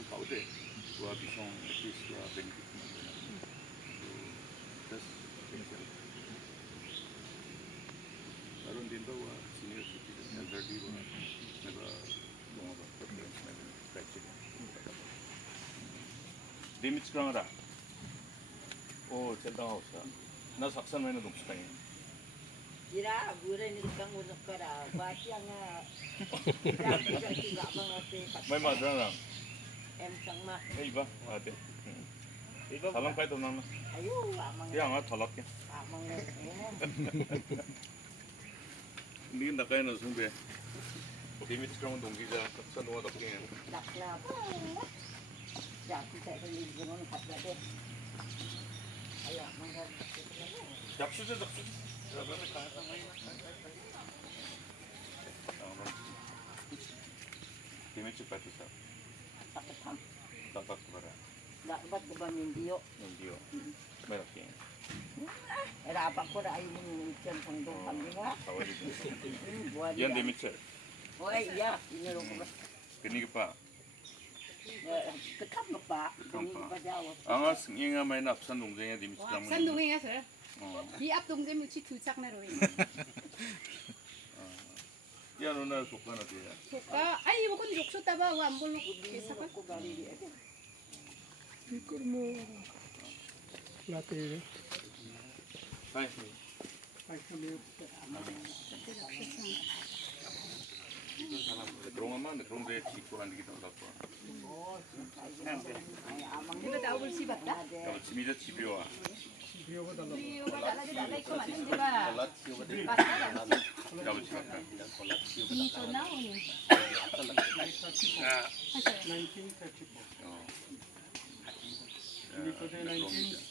hal paude wa bisong at least wa benefit mo na so that's essential karon din ba wa senior citizen elderly wa naga mga ba problems na practical limits 그랑하다 오 젤당하우스야 나 saksanmayna 동스탕이 Ira, bulan ni kang unok kara. Bati ang may madrana em Sangma. iba ate iba talang pa ito naman Ayo, amang. ya nga talak ya Amang. hindi na kaya na sumbe limits 그랑은 동기자 saksan 누가 덕게 Nakla. Dati sa religion ng kapatid. Ayo, mga 잡수자 limits pa ito sa sakit. tatak para Dapat ko ba nindiyo? hindi may 럭게 Era apa ko na ay yung tiyan pang doon kami nga. yan limits O ay, iya. Inaro ko ba? 그니까 봐 Tekap mo pa. Kani pa daw. anga 승희가 많이 앞선 동생이 limits 그랑은 앞산 동행이야, sir. 이 앞 동생 밑이 두 짝내로. 야 너나 속가나 돼 아, 아이 이거 건 욕쇼다 봐. 안 볼로. Isa ko bali. Ikut mo latih. 하이 그런 것만 그런 데 짓고 하는 게 더 낫고 이거 다 오글 씹었다. 그럼 집이자 집이와 이거 달라게 있고 맞는지 봐. 잡을 수 있다 이거 나오니. 1934. Because in 19